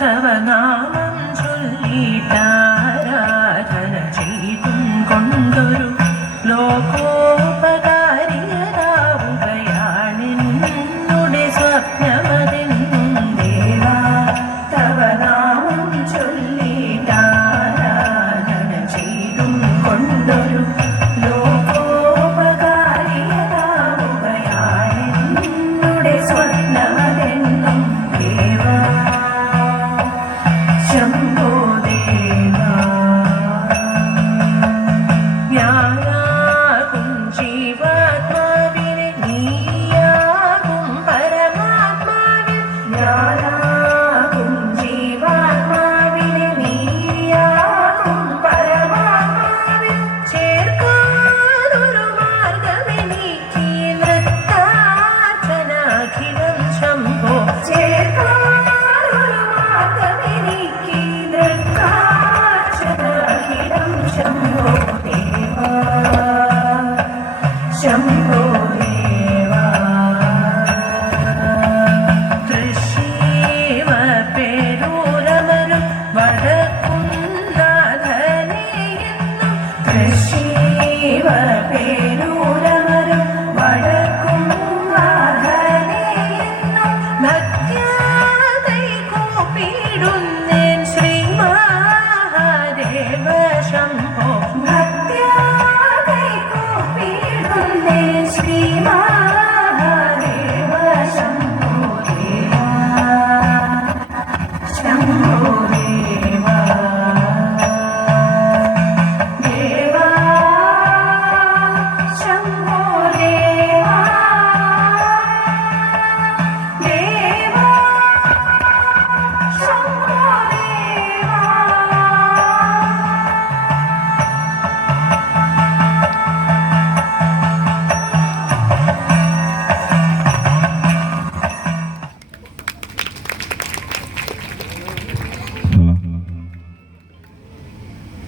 தவ நாமம் சொல்லிட்டார் वन्दे श्रीमा